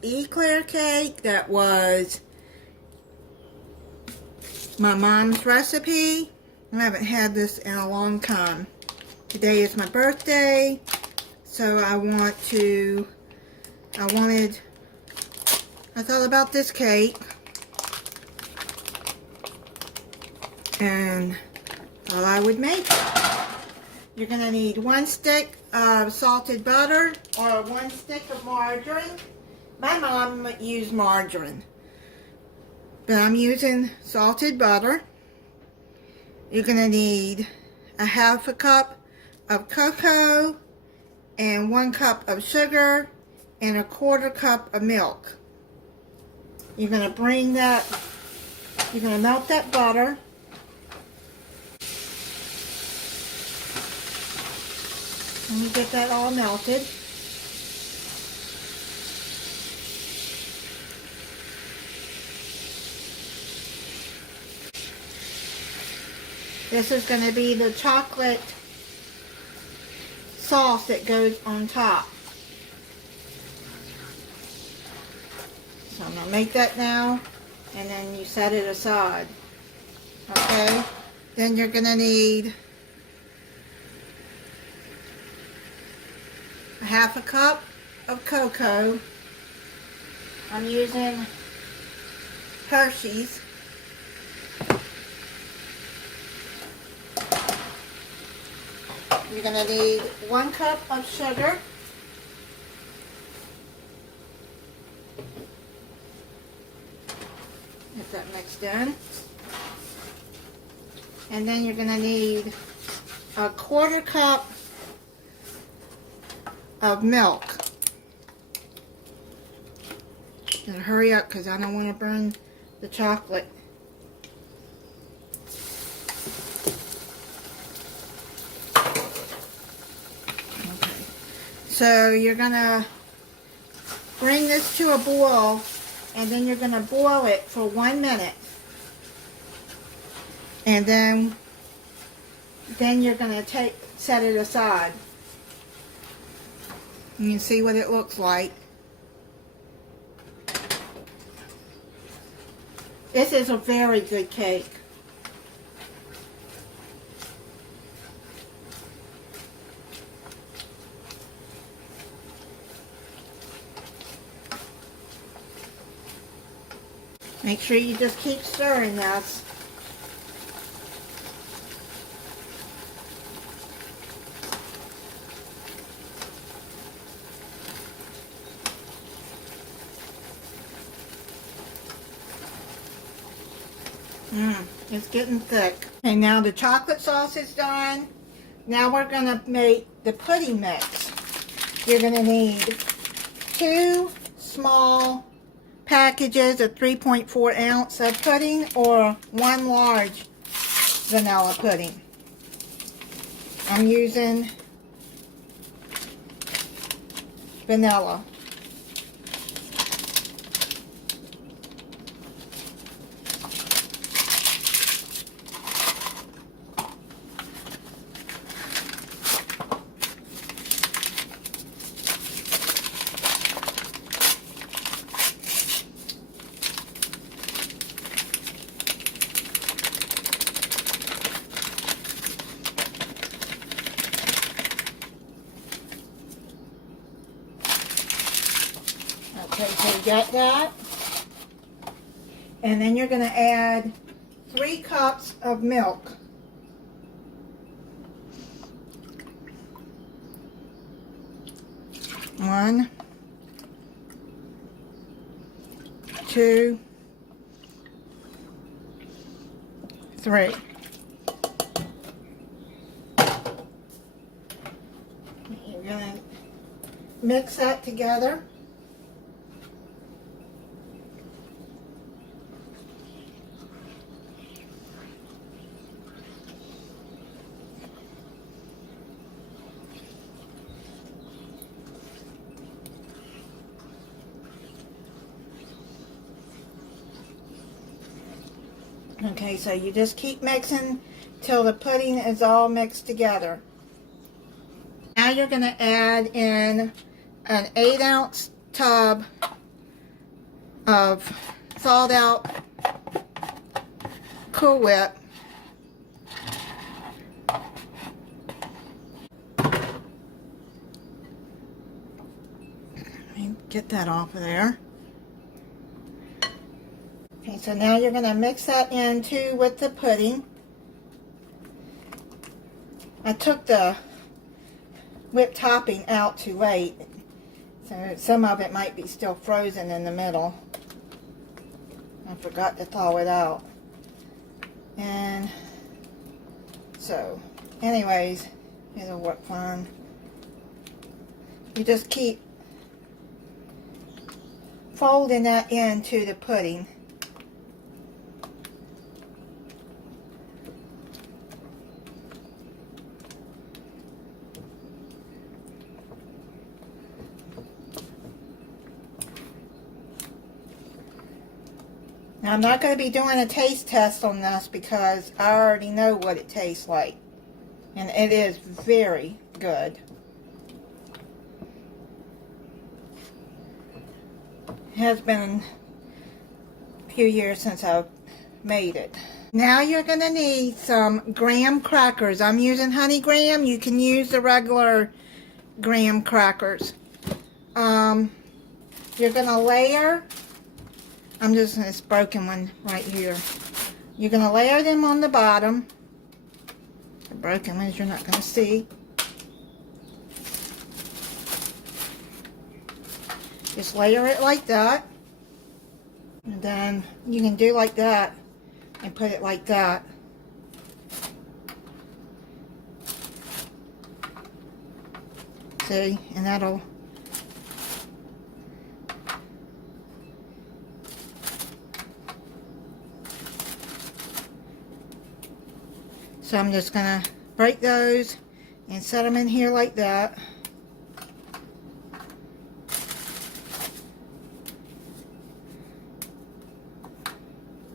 the Éclair Cake. That was my mom's recipe. I haven't had this in a long time. Today is my birthday, so I thought about this cake and thought I would make it. You're going to need 1 stick of salted butter or 1 stick of margarine. My mom used margarine, but I'm using salted butter. You're going to need a 1/2 cup of cocoa and 1 cup of sugar and a 1/4 cup of milk. You're going to melt that butter. Let me get that all melted. This is going to be the chocolate sauce that goes on top. So I'm going to make that now, and then you set it aside. Okay? Then you're going to need a 1/2 cup of cocoa. I'm using Hershey's. You're going to need 1 cup of sugar. Get that mixed in. And then you're going to need a 1/4 cup of milk. Gotta hurry up because I don't want to burn the chocolate. Okay. So you're gonna bring this to a boil, and then you're gonna boil it for 1 minute, and then you're gonna set it aside. You can see what it looks like. This is a very good cake. Make sure you just keep stirring this. It's getting thick. Okay, now the chocolate sauce is done. Now we're going to make the pudding mix. You're going to need 2 small packages of 3.4 ounce of pudding or 1 large vanilla pudding. I'm using vanilla. Okay, so you got that. And then you're going to add 3 cups of milk. One, 2, 3. You're going to mix that together. Okay, so you just keep mixing till the pudding is all mixed together. Now you're going to add in an 8-ounce tub of thawed out Cool Whip. Get that off of there. Okay, so now you're going to mix that in too with the pudding. I took the whipped topping out too late, so some of it might be still frozen in the middle. I forgot to thaw it out. And so, anyways, it'll work fine. You just keep folding that into the pudding. Now I'm not going to be doing a taste test on this because I already know what it tastes like. And it is very good. It has been a few years since I've made it. Now you're going to need some graham crackers. I'm using honey graham. You can use the regular graham crackers. You're going to layer, I'm just this broken one right here. You're going to layer them on the bottom. The broken ones you're not going to see. Just layer it like that. And then you can do like that and put it like that. See? And that'll so I'm just going to break those and set them in here like that.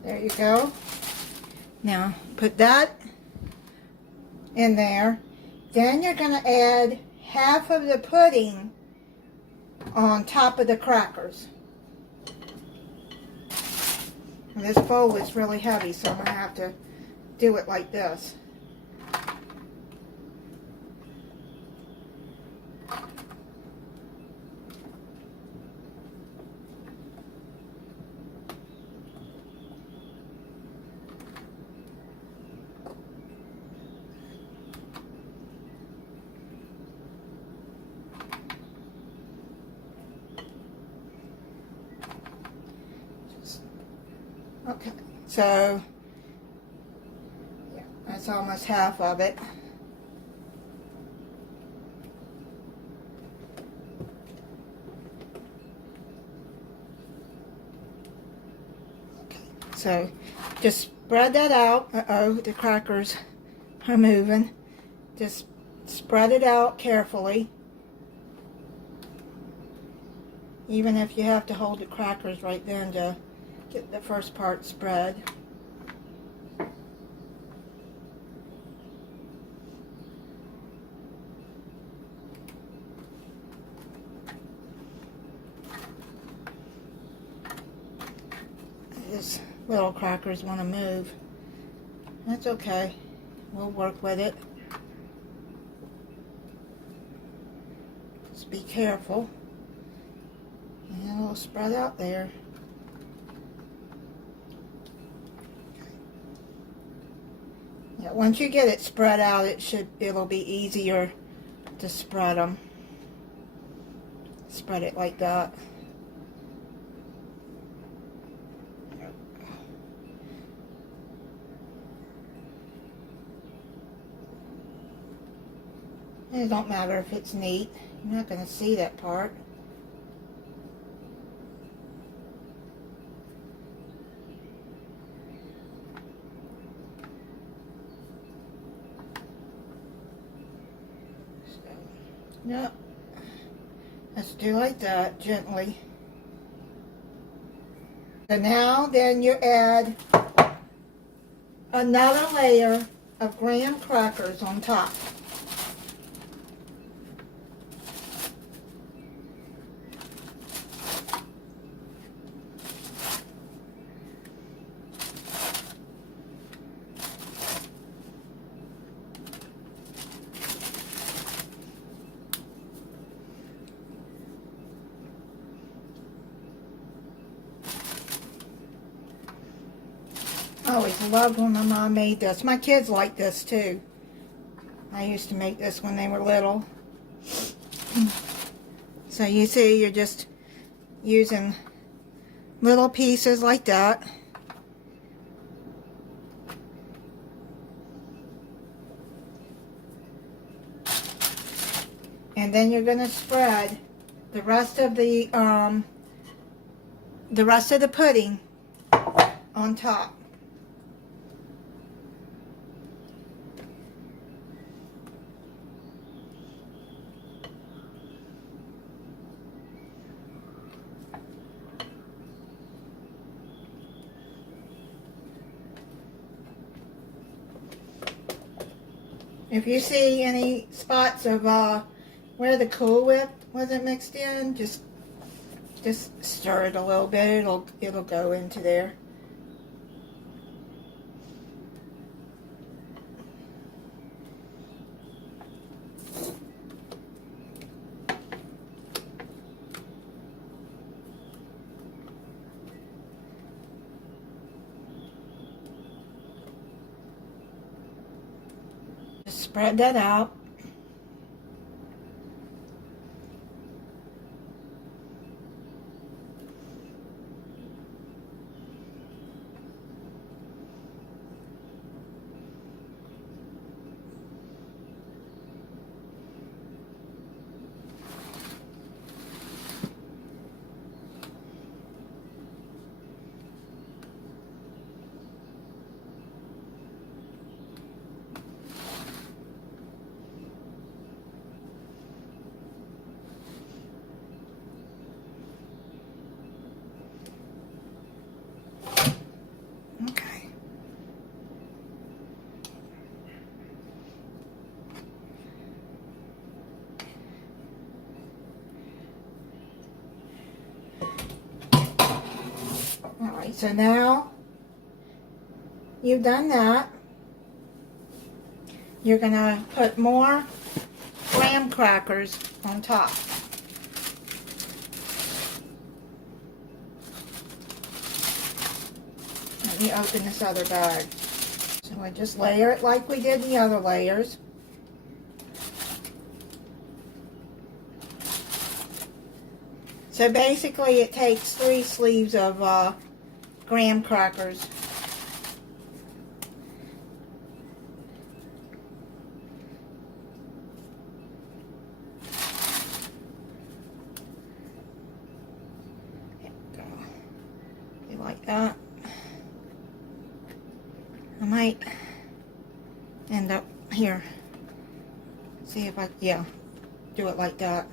There you go. Now put that in there. Then you're going to add half of the pudding on top of the crackers. And this bowl is really heavy, so I'm going to have to do it like this. Okay, so yeah, that's almost half of it. Okay, so just spread that out. Uh-oh, the crackers are moving. Just spread it out carefully. Even if you have to hold the crackers right then to get the first part spread. These little crackers want to move. That's okay. We'll work with it. Just be careful. And it'll spread out there. Yeah, once you get it spread out, it'll be easier to spread them. Spread it like that. It don't matter if it's neat. You're not going to see that part. Yep. Let's do like that, gently. So now then you add another layer of graham crackers on top. always loved when my mom made this. My kids like this too. I used to make this when they were little. So you see, you're just using little pieces like that. And then you're going to spread the rest of the pudding on top. If you see any spots of where the Cool Whip wasn't mixed in, just stir it a little bit. It'll go into there. Just spread that out. Okay. Alright, so now you've done that. You're going to put more graham crackers on top. Let me open this other bag. So I just layer it like we did the other layers. So basically it takes 3 sleeves of graham crackers. Like that. I might end up here. See if I, yeah, do it like that.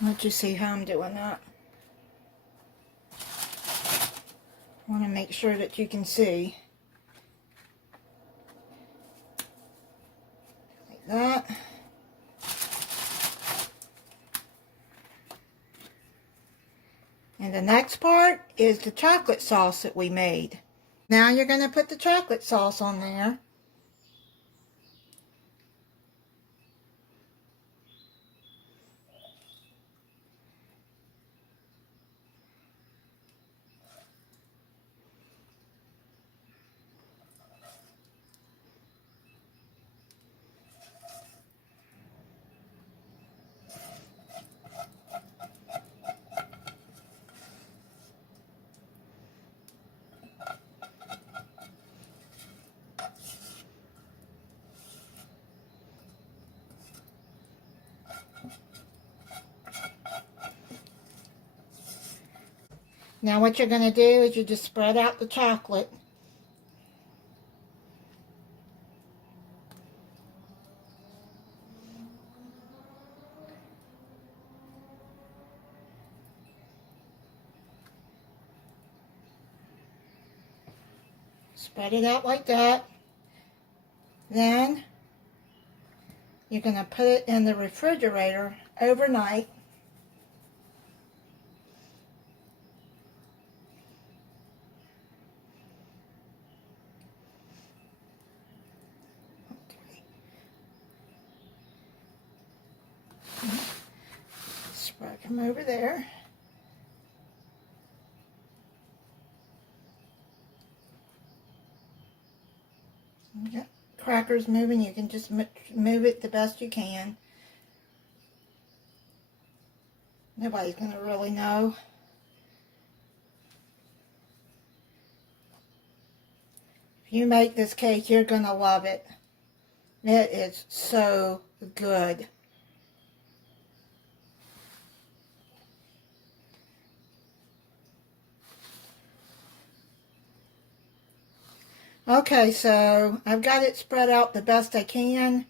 Let you see how I'm doing that. I want to make sure that you can see. Like that. And the next part is the chocolate sauce that we made. Now you're going to put the chocolate sauce on there. Now what you're going to do is you just spread out the chocolate. Spread it out like that. Then you're going to put it in the refrigerator overnight. Spread Come over there. You got crackers moving. You can just move it the best you can. Nobody's going to really know. If you make this cake, you're going to love it. It is so good. Okay, so I've got it spread out the best I can.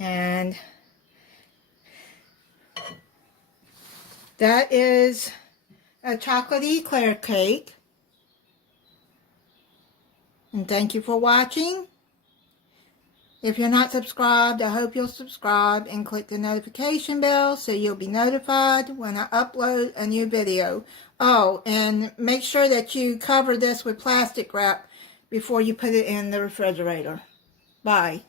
And that is a chocolate eclair cake. And thank you for watching. If you're not subscribed, I hope you'll subscribe and click the notification bell so you'll be notified when I upload a new video. Oh, and make sure that you cover this with plastic wrap before you put it in the refrigerator. Bye.